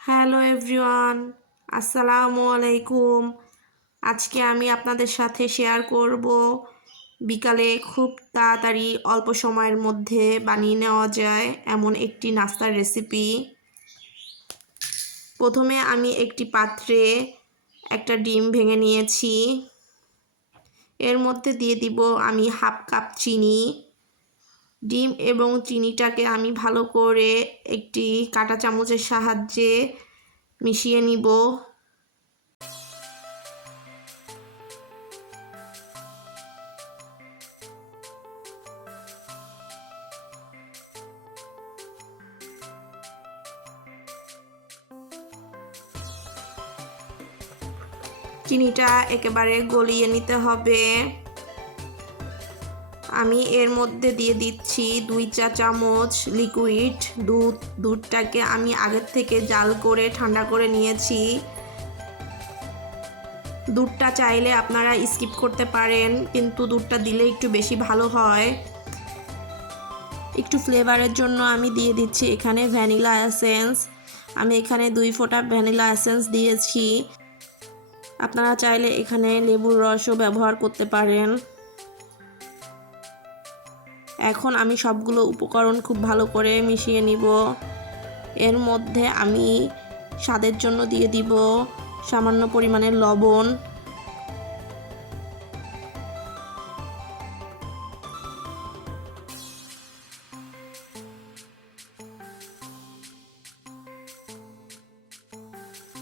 Hello everyone, আসসালামু আলাইকুম। আজকে আমি আপনাদের সাথে শেয়ার করব বিকালে খুব তাড়াতাড়ি অল্প সময়ের মধ্যে বানিয়ে নেওয়া যায় এমন একটি নাস্তার রেসিপি প্রথমে আমি একটি পাত্রে একটা ডিম ভেঙে নিয়েছি। এর মধ্যে দিয়ে দিব আমি হাফ কাপ চিনি। ডিম এবং চিনিটাকে আমি ভালো করে একটি কাঁটা চামচের সাহায্যে মিশিয়ে নিব। চিনিটা একেবারে গলিয়ে নিতে হবে। আমি এর মধ্যে দিয়ে দিচ্ছি দুই চা চামচ লিকুইড দুধ। দুধটাকে আমি আগের থেকে জাল করে, ঠান্ডা করে নিয়েছি। দুধটা চাইলে আপনারা স্কিপ করতে পারেন, কিন্তু দুধটা দিলে একটু বেশি ভালো হয়। একটু ফ্লেভারের জন্য আমি দিয়ে দিচ্ছি এখানে ভ্যানিলা এসেন্স আমি এখানে দুই ফোঁটা ভ্যানিলা এসেন্স দিয়েছি। আপনারা চাইলে এখানে লেবুর রসও ব্যবহার করতে পারেন। এখন আমি সবগুলো উপকরণ খুব ভালো করে মিশিয়ে নিব। এর মধ্যে আমি স্বাদের জন্য দিয়ে দিব সামান্য পরিমাণের লবণ।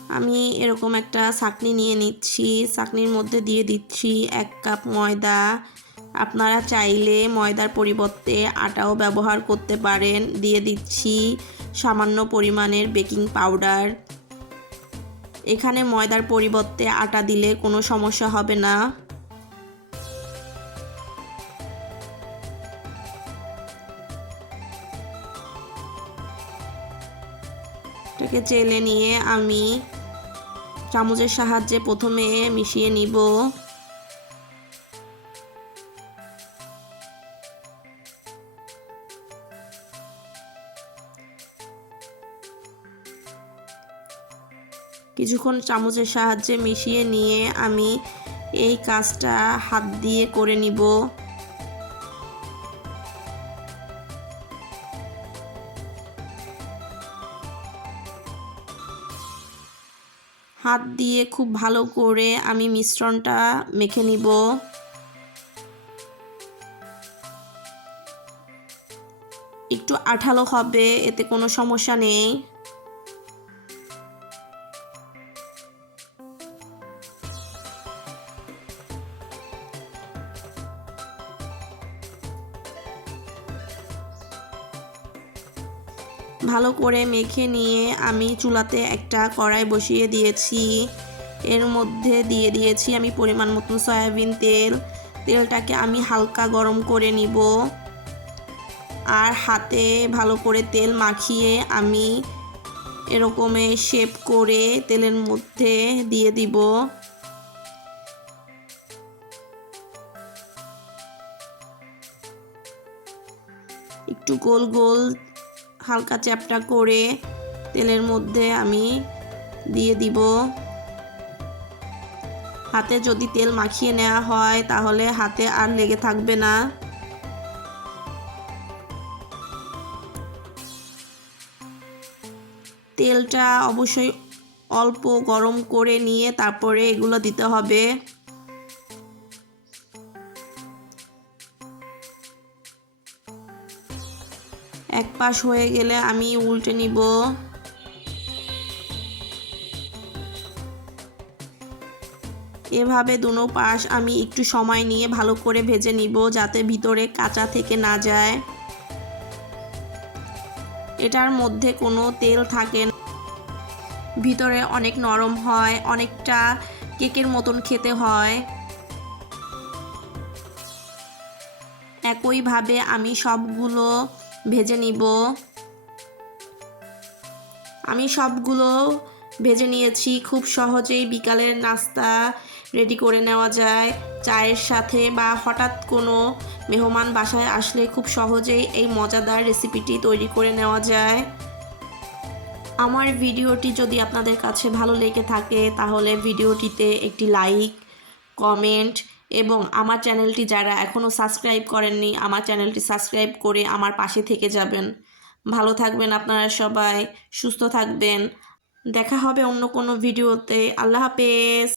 আমি এরকম একটা চাকনি নিয়ে নিচ্ছি। চাকনির মধ্যে দিয়ে দিচ্ছি এক কাপ ময়দা আপনারা চাইলে ময়দার পরিবর্তে আটাও ব্যবহার করতে পারেন। দিয়ে দিচ্ছি সামান্য পরিমাণের বেকিং পাউডার। এখানে ময়দার পরিবর্তে আটা দিলে কোনো সমস্যা হবে না। এটাকে চেলে নিয়ে আমি চামচের সাহায্যে প্রথমে মিশিয়ে নিব। কিছুক্ষণ চামচের সাহায্যে মিশিয়ে নিয়ে আমি এই কাজটা হাত দিয়ে করে নিব। হাত দিয়ে খুব ভালো করে আমি মিশ্রণটা মেখে নিব। একটু আঠালো হবে, এতে কোনো সমস্যা নেই। ভালো করে মেখে নিয়ে আমি চুলাতে একটা কড়াই বসিয়ে দিয়েছি। এর মধ্যে দিয়ে দিয়েছি আমি পরিমাণ মতন সয়াবিন তেল। তেলটাকে আমি হালকা গরম করে নিব। আর হাতে ভালো করে তেল মাখিয়ে আমি এরকমে শেপ করে তেলের মধ্যে দিয়ে দিব। একটু গোল গোল হালকা চ্যাপটা করে তেলের মধ্যে আমি দিয়ে দিব। হাতে যদি তেল মাখিয়ে নেওয়া হয় তাহলে হাতে আর লেগে থাকবে না। তেলটা অবশ্যই অল্প গরম করে নিয়ে তারপরে এগুলো দিতে হবে। এক পাশ হয়ে গেলে আমি উল্টে নিব। এভাবে দুনো পাশ আমি একটু সময় নিয়ে ভালো করে ভেজে নিব যাতে ভিতরে কাঁচা থেকে না যায়। এটার মধ্যে কোনো তেল থাকে না। ভিতরে অনেক নরম হয়, অনেকটা কেকের মতন খেতে হয়। একইভাবে আমি সবগুলো ভেজে নিব। আমি সবগুলো ভেজে নিয়েছি। খুব সহজেই বিকালের নাস্তা রেডি করে নেওয়া যায়। চায়ের সাথে বা হঠাৎ কোনো মেহমান বাসায় আসলে খুব সহজেই এই মজাদার রেসিপিটি তৈরি করে নেওয়া যায়। আমার ভিডিওটি যদি আপনাদের কাছে ভালো লেগে থাকে, তাহলে ভিডিওটিতে একটি লাইক কমেন্ট এবং আমার চ্যানেলটি যারা এখনও সাবস্ক্রাইব করেননি, আমার চ্যানেলটি সাবস্ক্রাইব করে আমার পাশে থেকে যাবেন। ভালো থাকবেন আপনারা সবাই, সুস্থ থাকবেন। দেখা হবে অন্য কোনো ভিডিওতে। আল্লাহ হাফেজ।